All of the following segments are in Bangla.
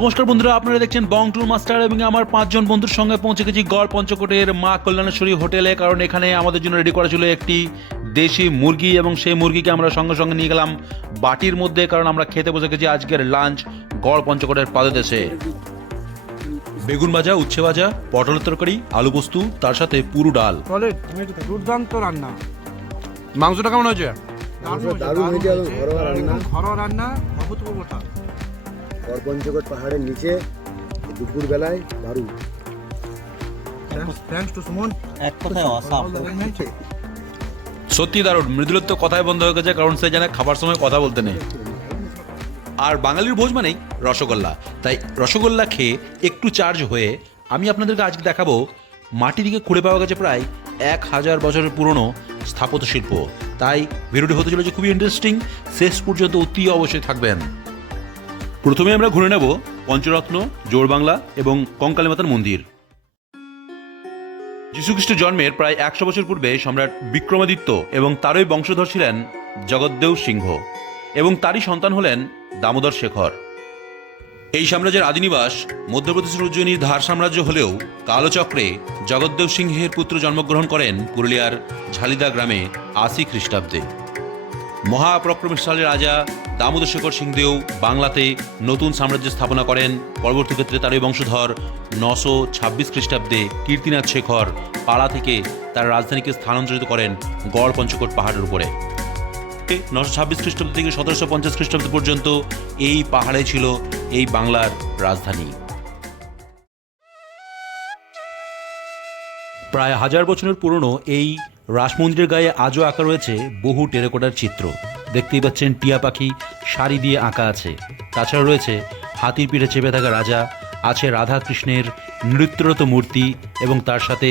নমস্কার বন্ধুরা, আপনারা দেখছেন বং ট্যুর মাস্টার এবং আমার 5 জন বন্ধুর সঙ্গে পৌঁছে গেছি গড়পঞ্চকোটের মা কল্যাণেশ্বরী হোটেলে। কারণ এখানে আমাদের জন্য রেডি করা ছিল একটি দেশি মুরগি এবং সেই মুরগিকে আমরা সঙ্গে সঙ্গে নিয়ে গেলাম বাটির মধ্যে, কারণ আমরা খেতে বসে গেছি আজকের লাঞ্চ গড়পঞ্চকোটের পাদদেশে। বেগুন ভাজা, উচ্ছে ভাজা, পটলের তরকারি, আলু পোস্ত, তার সাথে পুরো ডাল। দুর্দান্ত রান্না। মাংসটা কেমন হয়েছে? ঘরোয়া রান্না, অভূতপূর্ব স্বাদ। গড়পঞ্চকোট পাহাড়ের নিচে দুপুর বেলায় দারুণ। Thanks to Suman. এক কথায় অসাম। সত্যি দারুণ। মৃদুলত্ব কথায় বন্ধ হয়ে গেছে, কারণ সে জানে খাবার সময় কথা বলতে নেই। আর বাঙালির ভোজ মানেই রসগোল্লা, তাই রসগোল্লা খেয়ে একটু চার্জ হয়ে আমি আপনাদেরকে আজকে দেখাবো মাটি থেকে খুঁড়ে পাওয়া গেছে প্রায় 1000 বছরের পুরনো স্থাপত্য শিল্প। তাই ভিডিওটি হতে চলেছে খুবই ইন্টারেস্টিং, শেষ পর্যন্ত অতি অবশ্যই থাকবেন। প্রথমে আমরা ঘুরে নেব পঞ্চরত্ন, জোড়বাংলা এবং কঙ্কালী মাতার মন্দির। যীশুখ্রিস্ট জন্মের প্রায় 100 বছর পূর্বে সম্রাট বিক্রমাদিত্য এবং তারই বংশধর ছিলেন জগদ্দেও সিংহ এবং তারই সন্তান হলেন দামোদর শেখর। এই সাম্রাজ্যের আদিনিবাস মধ্যপ্রদেশের উজ্জয়িনীর ধার সাম্রাজ্য হলেও কালচক্রে জগদ্দেও সিংহের পুত্র জন্মগ্রহণ করেন পুরুলিয়ার ঝালিদা গ্রামে 80 খ্রিস্টাব্দে। মহাপরাক্রমশালী রাজা দামোদর শেখর সিংদেও বাংলাতে নতুন সাম্রাজ্য স্থাপনা করেন। পরবর্তী ক্ষেত্রে তারই বংশধর 926 খ্রিস্টাব্দে কীর্তিনাথ শেখর পালা থেকে তার রাজধানীকে স্থানান্তরিত করেন গড়পঞ্চকোট পাহাড়ের উপরে। 926 খ্রিস্টাব্দ থেকে 1750 খ্রিস্টাব্দ পর্যন্ত এই পাহাড়ে ছিল এই বাংলার রাজধানী। প্রায় 1000 বছরের পুরনো এই রাসমন্দিরের গায়ে আজও আঁকা রয়েছে বহু টেরাকোটার চিত্র। দেখতেই পাচ্ছেন টিয়া পাখি শাড়ি দিয়ে আঁকা আছে। তাছাড়া রয়েছে হাতির পিঠে চেপে থাকা রাজা, আছে রাধা কৃষ্ণের নৃত্যরত মূর্তি এবং তার সাথে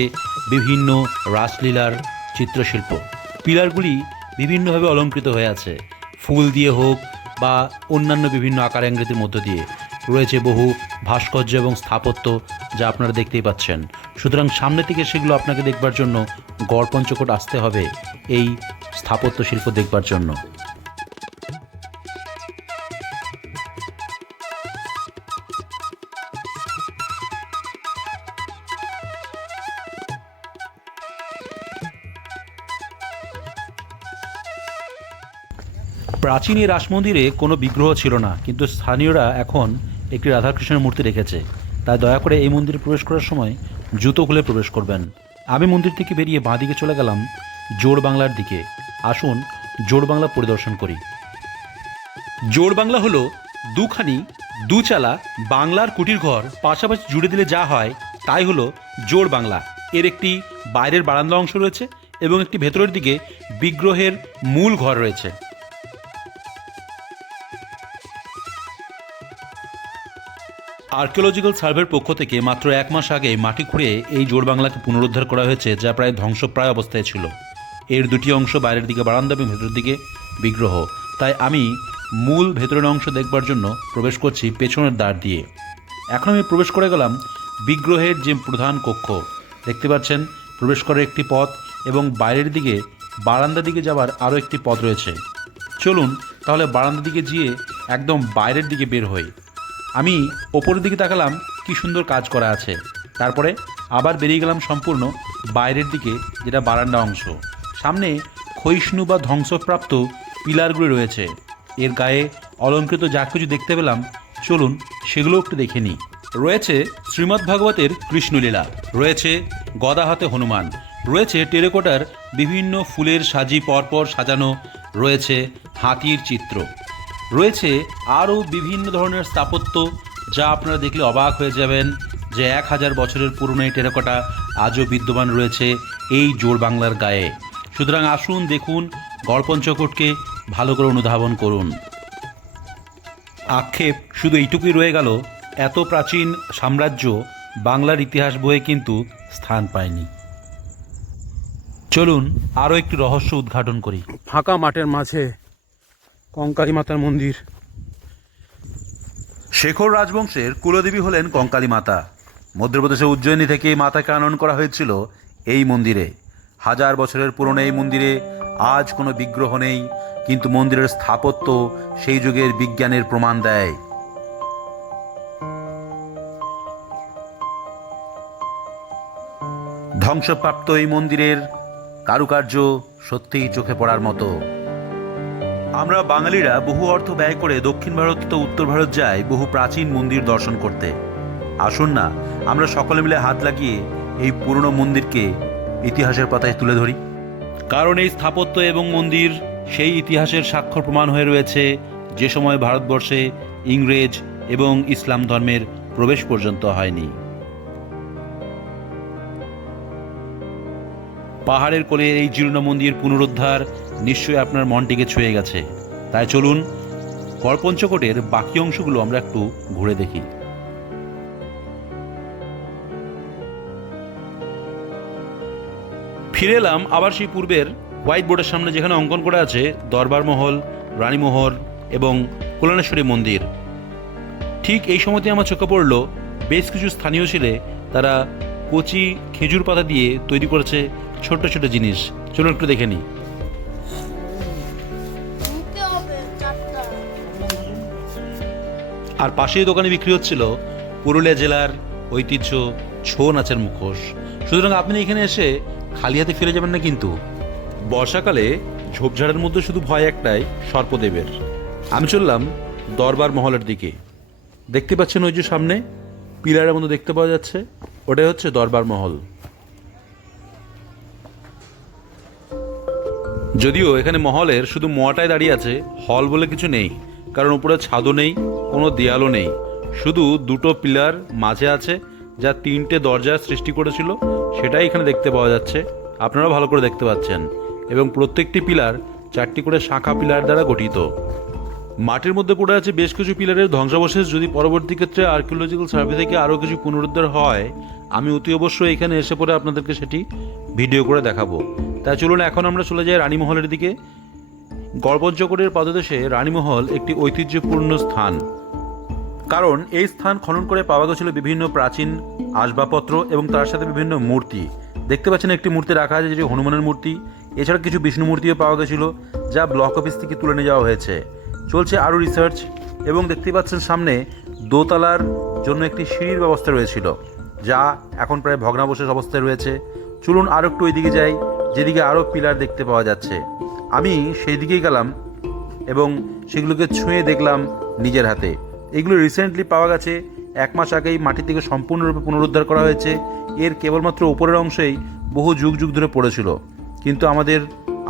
বিভিন্ন রাসলীলার চিত্রশিল্প। পিলারগুলি বিভিন্নভাবে অলঙ্কৃত হয়ে আছে, ফুল দিয়ে হোক বা অন্যান্য বিভিন্ন আকার আকৃতির মধ্য দিয়ে। রয়েছে বহু ভাস্কর্য এবং স্থাপত্য, যা আপনারা দেখতেই পাচ্ছেন। সুতরাং সামনে থেকে সেগুলো আপনাকে দেখবার জন্য গড়পঞ্চকোট আসতে হবে এই স্থাপত্য শিল্প দেখবার জন্য। প্রাচীন এই রাসমন্দিরে কোনো বিগ্রহ ছিল না, কিন্তু স্থানীয়রা এখন একটি রাধাকৃষ্ণের মূর্তি রেখেছে। তাই দয়া করে এই মন্দিরে প্রবেশ করার সময় জুতো খুলে প্রবেশ করবেন। আমি মন্দির থেকে বেরিয়ে বাঁদিকে চলে গেলাম জোড়বাংলার দিকে। আসুন জোড়বাংলা পরিদর্শন করি। জোড়বাংলা হলো দুখানি দুচালা বাংলার কুটির ঘর পাশাপাশি জুড়ে দিলে যা হয় তাই হলো জোড়বাংলা। এর একটি বাইরের বারান্দা অংশ রয়েছে এবং একটি ভেতরের দিকে বিগ্রহের মূল ঘর রয়েছে। আর্কিওলজিক্যাল সার্ভের পক্ষ থেকে মাত্র 1 মাস আগে মাটি খুঁড়ে এই জোড়বাংলাকে পুনরুদ্ধার করা হয়েছে, যা প্রায় ধ্বংসপ্রায় অবস্থায় ছিল। এর দুটি অংশ, বাইরের দিকে বারান্দা এবং ভেতরের দিকে বিগ্রহ। তাই আমি মূল ভেতরের অংশ দেখবার জন্য প্রবেশ করছি পেছনের দ্বার দিয়ে। এখন আমি প্রবেশ করে গেলাম বিগ্রহের যে প্রধান কক্ষ। দেখতে পাচ্ছেন প্রবেশ করার একটি পথ এবং বাইরের দিকে বারান্দা দিকে যাবার আরও একটি পথ রয়েছে। চলুন তাহলে বারান্দা দিকে গিয়ে একদম বাইরের দিকে বের হই। আমি ওপরের দিকে তাকালাম, কি সুন্দর কাজ করা আছে। তারপরে আবার বেরিয়ে গেলাম সম্পূর্ণ বাইরের দিকে, যেটা বারান্দা অংশ। সামনে ক্ষয়িষ্ণু বা ধ্বংসপ্রাপ্ত পিলারগুলি রয়েছে। এর গায়ে অলঙ্কৃত যা কিছু দেখতে পেলাম, চলুন সেগুলো একটু দেখে নিই। রয়েছে শ্রীমদ্ ভাগবতের কৃষ্ণলীলা, রয়েছে গদা হাতে হনুমান, রয়েছে টেরাকোটার বিভিন্ন ফুলের সাজি পরপর সাজানো, রয়েছে হাতির চিত্র, রয়েছে আরও বিভিন্ন ধরনের স্থাপত্য, যা আপনারা দেখলে অবাক হয়ে যাবেন যে 1000 বছরের পুরনো এই টেরাকোটা আজও বিদ্যমান রয়েছে এই জোড়বাংলার গায়ে। সুতরাং আসুন দেখুন, গড়পঞ্চকোটকে ভালো করে অনুধাবন করুন। আক্ষেপ শুধু এইটুকুই রয়ে গেল, এত প্রাচীন সাম্রাজ্য বাংলার ইতিহাস বইয়ে কিন্তু স্থান পায়নি। চলুন আরও একটি রহস্য উদ্ঘাটন করি। ফাঁকা মাঠের মাঝে কঙ্কালী মাতার মন্দির। শেখর রাজবংশের কুলদেবী হলেন কঙ্কালী মাতা। মধ্যপ্রদেশের উজ্জয়িনী থেকে মাতাকে আনয়ন করা হয়েছিল এই মন্দিরে। 1000 বছরের পুরনো এই মন্দিরে আজ কোনো বিগ্রহ নেই, কিন্তু মন্দিরের স্থাপত্য সেই যুগের বিজ্ঞানের প্রমাণ দেয়। ধ্বংসপ্রাপ্ত এই মন্দিরের কারুকার্য সত্যিই চোখে পড়ার মতো। আমরা বাঙালিরা বহু অর্থ ব্যয় করে দক্ষিণ ভারত তো উত্তর ভারত যাই বহু প্রাচীন মন্দির দর্শন করতে। আসুন না আমরা সকলে মিলে হাত লাগিয়ে এই পুরনো মন্দিরকে ইতিহাসের পাতায় তুলে ধরি, কারণ এই স্থাপত্য এবং মন্দির সেই ইতিহাসের স্বাক্ষর প্রমাণ হয়ে রয়েছে যে সময় ভারতবর্ষে ইংরেজ এবং ইসলাম ধর্মের প্রবেশ পর্যন্ত হয়নি। পাহাড়ের কোলে এই জীর্ণ মন্দির পুনরুদ্ধার নিশ্চয়ই আপনার মনটিকে ছুঁয়ে গেছে। তাই চলুন গড়পঞ্চকোটের বাকি অংশগুলো আমরা একটু ঘুরে দেখি। ফিরে এলাম আবার সেই পূর্বের হোয়াইট বোর্ডের সামনে, যেখানে অঙ্কন করা আছে দরবার মহল, রানীমহল এবং কল্যাণেশ্বরী মন্দির। ঠিক এই সময়তে আমার চোখে পড়ল বেশ কিছু স্থানীয় ছেলে তারা কচি খেজুর পাতা দিয়ে তৈরি করেছে ছোট ছোট জিনিস। চলুন একটু দেখে নিই। আর পাশেই দোকানে বিক্রি হচ্ছিল পুরুলিয়া জেলার ঐতিহ্য ছৌ নাচের মুখোশ। সুতরাং আপনি এখানে এসে খালি হাতে ফিরে যাবেন না কিন্তু। বর্ষাকালে ঝোপঝাড়ের মধ্যে শুধু ভয় একটাই, সর্পদেবের। আমি চললাম দরবার মহলের দিকে। দেখতে পাচ্ছেন ওই যে সামনে পিলারের মধ্যে দেখতে পাওয়া যাচ্ছে, ওটাই হচ্ছে দরবার মহল। যদিও এখানে মহলের শুধু মোয়াটাই দাঁড়িয়ে আছে, হল বলে কিছু নেই, কারণ উপরে ছাদও নেই, কোনো দেয়ালও নেই, শুধু দুটো পিলার মাঝে আছে যা তিনটে দরজার সৃষ্টি করেছিল, সেটাই এখানে দেখতে পাওয়া যাচ্ছে। আপনারা ভালো করে দেখতে পাচ্ছেন, এবং প্রত্যেকটি পিলার 4টি করে শাখা পিলার দ্বারা গঠিত। মাটির মধ্যে পড়ে আছে বেশ কিছু পিলারের ধ্বংসাবশেষ। যদি পরবর্তী ক্ষেত্রে আর্কিওলজিক্যাল সার্ভে থেকে আরও কিছু পুনরুদ্ধার হয়, আমি অতি অবশ্যই এখানে এসে পরে আপনাদেরকে সেটি ভিডিও করে দেখাবো। তাই চলুন এখন আমরা চলে যাই রানীমহলের দিকে। গড়পঞ্চকোটের পাদদেশে রানীমহল একটি ঐতিহ্যপূর্ণ স্থান, কারণ এই স্থান খনন করে পাওয়া গেছিল বিভিন্ন প্রাচীন আসবাবপত্র এবং তার সাথে বিভিন্ন মূর্তি। দেখতে পাচ্ছেন একটি মূর্তি রাখা আছে, যেটি হনুমানের মূর্তি। এছাড়া কিছু বিষ্ণু মূর্তিও পাওয়া গেছিল, যা ব্লক অফিস থেকে তুলে নিয়ে যাওয়া হয়েছে। চলছে আরও রিসার্চ, এবং দেখতে পাচ্ছেন সামনে দোতলার জন্য একটি সিঁড়ির ব্যবস্থা রয়েছিল, যা এখন প্রায় ভগ্নাবশেষ অবস্থায় রয়েছে। চলুন আরও একটু ওই দিকে যাই, যেদিকে আরও পিলার দেখতে পাওয়া যাচ্ছে। আমি সেই দিকেই গেলাম এবং সেগুলোকে ছুঁয়ে দেখলাম নিজের হাতে। এগুলো রিসেন্টলি পাওয়া গেছে, 1 মাস আগেই মাটি থেকে সম্পূর্ণরূপে পুনরুদ্ধার করা হয়েছে। এর কেবলমাত্র উপরের অংশেই বহু যুগ যুগ ধরে পড়েছিল, কিন্তু আমাদের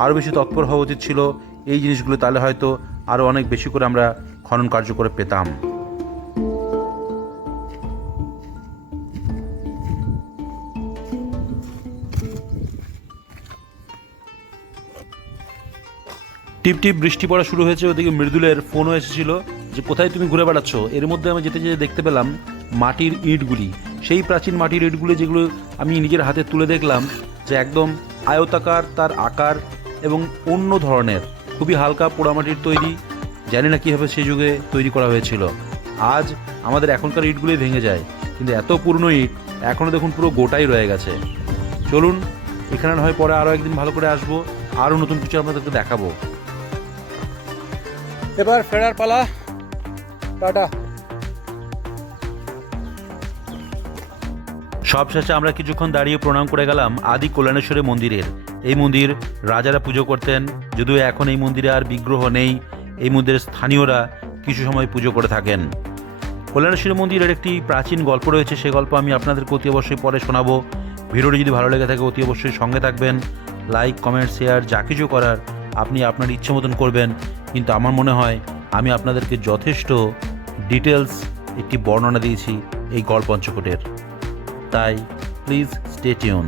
আরও বেশি তৎপর হওয়া উচিত ছিল এই জিনিসগুলো, তাহলে হয়তো আরও অনেক বেশি করে আমরা খনন কার্য করে পেতাম। টিপ টিপ বৃষ্টি পড়া শুরু হয়েছে। ওদিকে মৃদুলের ফোনও এসেছিল যে কোথায় তুমি ঘুরে বেড়াচ্ছ। এর মধ্যে আমি যেতে যেতে দেখতে পেলাম মাটির ইটগুলি, সেই প্রাচীন মাটির ইটগুলি যেগুলো আমি নিজের হাতে তুলে দেখলাম যে একদম আয়তাকার তার আকার এবং অন্য ধরনের, খুবই হালকা পোড়ামাটির তৈরি। জানি না কীভাবে সেই যুগে তৈরি করা হয়েছিল। আজ আমাদের এখনকার ইটগুলি ভেঙে যায়, কিন্তু এত পুরনো ইট এখনও দেখুন পুরো গোটাই রয়ে গেছে। চলুন এখানে হয় পরে আরও একদিন ভালো করে আসবো, আরও নতুন কিছু আপনাদেরকে দেখাবো। এবার ফেরার পালা, টাটা। সবশেষে আমরা কিছুক্ষণ দাঁড়িয়ে প্রণাম করে গেলাম আদি কল্যাণেশ্বরী মন্দিরের। এই মন্দির রাজারা পুজো করতেন, যদিও এখন এই মন্দিরে আর বিগ্রহ নেই। এই মন্দিরের স্থানীয়রা কিছু সময় পুজো করে থাকেন। কল্যাণেশ্বরী মন্দিরের একটি প্রাচীন গল্প রয়েছে, সে গল্প আমি আপনাদেরকে অতি অবশ্যই পরে শোনাবো। ভিডিওটি যদি ভালো লেগে থাকে অতি অবশ্যই সঙ্গে থাকবেন। লাইক, কমেন্ট, শেয়ার যা কিছু করার আপনি আপনার ইচ্ছে মতন করবেন, কিন্তু আমার মনে হয় আমি আপনাদেরকে যথেষ্ট ডিটেলস একটি বর্ণনা দিয়েছি এই গড়পঞ্চকোটের। তাই প্লিজ স্টে টিউন।